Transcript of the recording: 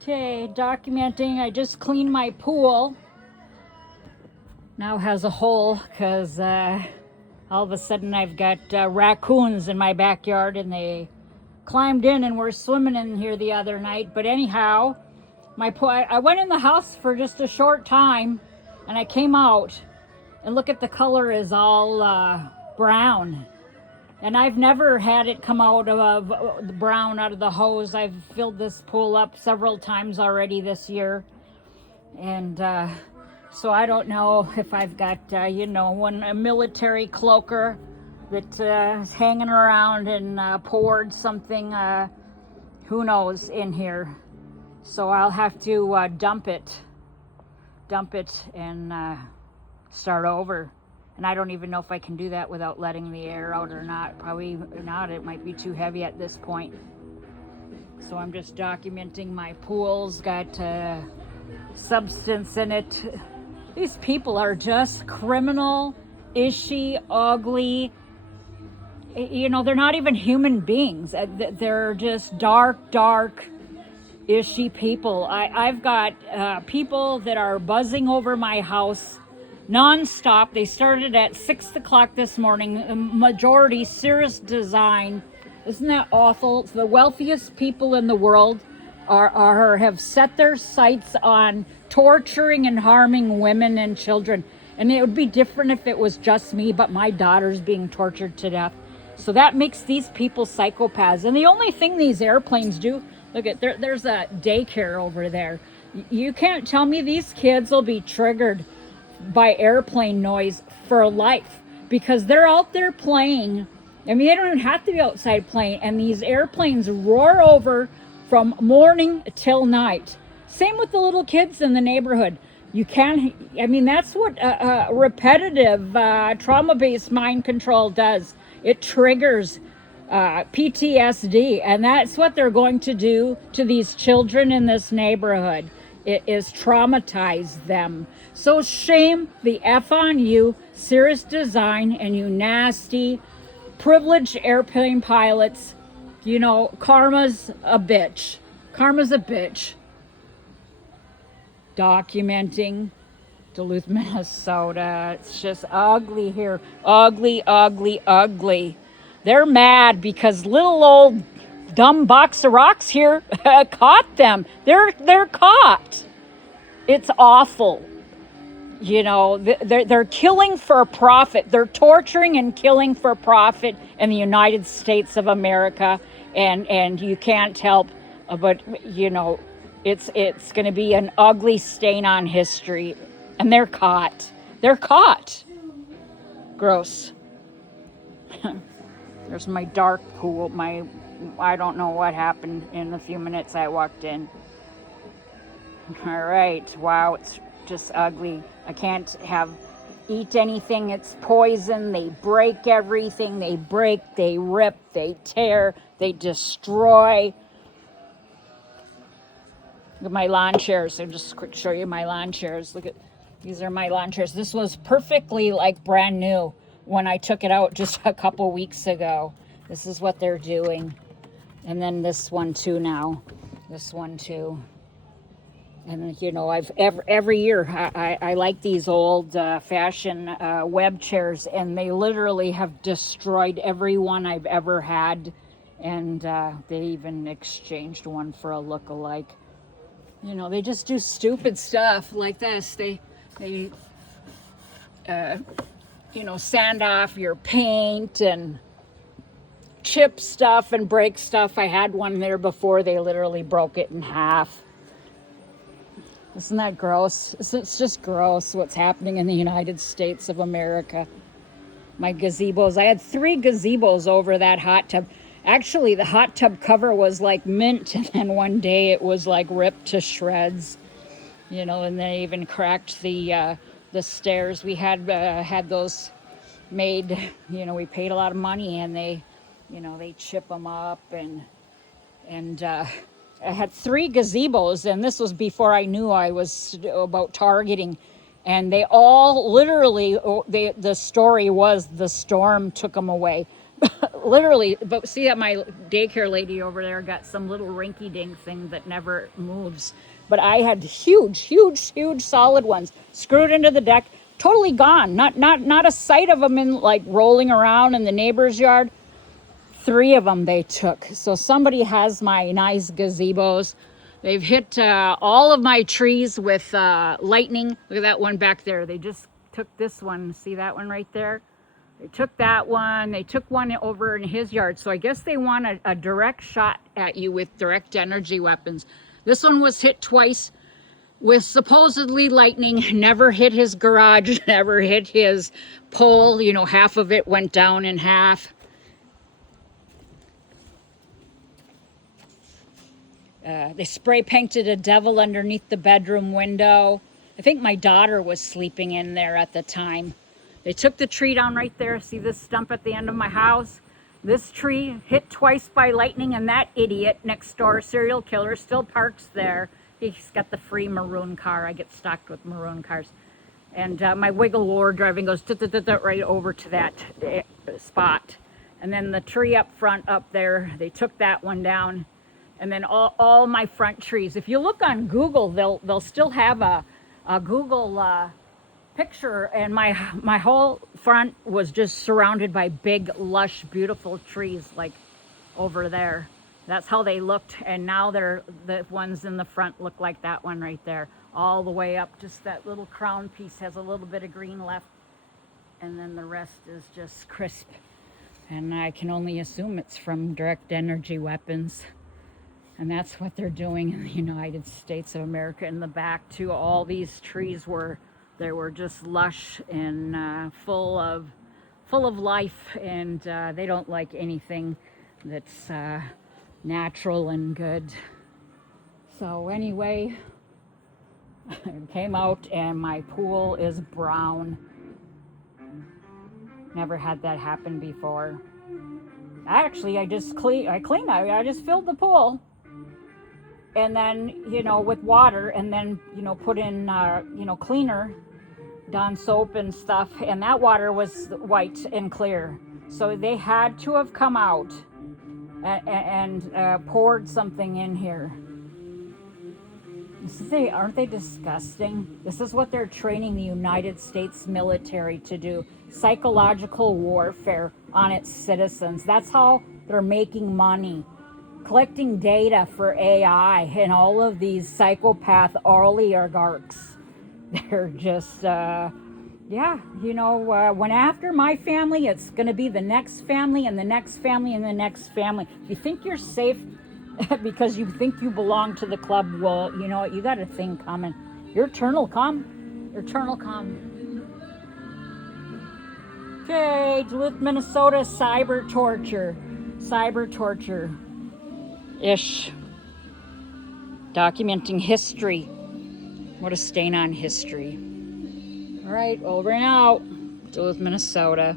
Okay, documenting. I just cleaned my pool. Now has a hole because all of a sudden I've got raccoons in my backyard, and they climbed in and were swimming in here the other night. But anyhow, my pool, I went in the house for just a short time, and I came out, and look at the color is all brown. And I've never had it come out of the brown out of the hose. I've filled this pool up several times already this year. And so I don't know if I've got, a military cloaker that is hanging around and poured something, who knows, in here. So I'll have to dump it and start over. And I don't even know if I can do that without letting the air out or not. Probably not. It might be too heavy at this point. So I'm just documenting my pool's got substance in it. These people are just criminal, ishy, ugly. They're not even human beings. They're just dark, ishy people. I've got people that are buzzing over my house non-stop. They started at 6 o'clock this morning. Majority Cirrus Design. Isn't that awful? The wealthiest people in the world have set their sights on torturing and harming women and children. And it would be different if it was just me, but my daughter's being tortured to death. So that makes these people psychopaths. And the only thing these airplanes do, look at there's a daycare over there. You can't tell me these kids will be triggered by airplane noise for life, because they're out there playing. I mean, they don't even have to be outside playing, and these airplanes roar over from morning till night. Same with the little kids in the neighborhood. You can't, that's what repetitive trauma-based mind control does. It triggers PTSD, and that's what they're going to do to these children in this neighborhood. It is traumatize them. So shame the F on you, Cirrus Design, and you nasty, privileged airplane pilots. Karma's a bitch. Karma's a bitch. Documenting Duluth, Minnesota. It's just ugly here. Ugly, ugly, ugly. They're mad because little old dumb box of rocks here caught them. They're caught. It's awful. They're killing for profit. They're torturing and killing for profit in the United States of America, and you can't help but it's going to be an ugly stain on history. And they're caught. They're caught. Gross. There's my dark pool. I don't know what happened in the few minutes I walked in. All right. Wow, it's just ugly. I can't eat anything. It's poison. They break everything. They break, they rip, they tear, they destroy. Look at my lawn chairs. I'll just quick show you my lawn chairs. Look at, these are my lawn chairs. This was perfectly brand new when I took it out just a couple weeks ago. This is what they're doing. And then this one too now. This one too. And I've every year I like these old fashioned web chairs, and they literally have destroyed every one I've ever had. And they even exchanged one for a look-alike. They just do stupid stuff like this. They sand off your paint and chip stuff and break stuff. I had one there before. They literally broke it in half. Isn't that gross? It's just gross what's happening in the United States of America. My gazebos. I had 3 gazebos over that hot tub. Actually, the hot tub cover was like mint, and then one day it was ripped to shreds. And they even cracked the stairs. We had those made. We paid a lot of money, and they chip them up and. I had 3 gazebos, and this was before I knew I was about targeting. And they all literally, the story was the storm took them away. literally, but see that my daycare lady over there got some little rinky-dink thing that never moves. But I had huge solid ones screwed into the deck, totally gone. Not a sight of them in, like, rolling around in the neighbor's yard. 3 of them they took. So somebody has my nice gazebos. They've hit all of my trees with lightning. Look at that one back there. They just took this one. See that one right there? They took that one. They took one over in his yard. So I guess they want a direct shot at you with direct energy weapons. This one was hit twice with supposedly lightning. Never hit his garage, never hit his pole. You know, half of it went down in half. They spray painted a devil underneath the bedroom window. I think my daughter was sleeping in there at the time. They took the tree down right there. See this stump at the end of my house? This tree hit twice by lightning, and that idiot next door, serial killer, still parks there. He's got the free maroon car. I get stocked with maroon cars. And my wiggle war driving goes right over to that spot. And then the tree up front up there, they took that one down. And then all my front trees. If you look on Google, they'll still have a Google picture, and my whole front was just surrounded by big, lush, beautiful trees, like over there. That's how they looked, and now the ones in the front look like that one right there, all the way up. Just that little crown piece has a little bit of green left, and then the rest is just crisp. And I can only assume it's from direct energy weapons. And that's what they're doing in the United States of America. In the back too, all these trees were just lush and full of life, and they don't like anything that's natural and good. So anyway, I came out and my pool is brown. Never had that happen before. Actually, I just filled the pool. And then, you know, with water, and then, you know, put in, cleaner, Dawn soap and stuff. And that water was white and clear. So they had to have come out and poured something in here. Aren't they disgusting? This is what they're training the United States military to do. Psychological warfare on its citizens. That's how they're making money. Collecting data for AI and all of these psychopath oligarchs. They're just, when after my family, it's going to be the next family and the next family and the next family. If you think you're safe because you think you belong to the club, well, you know what? You got a thing coming. Your turn will come. Your turn will come. Okay, Duluth, Minnesota, Cybertorture. Ish. Documenting history. What a stain on history. All right, over and out. Duluth, Minnesota.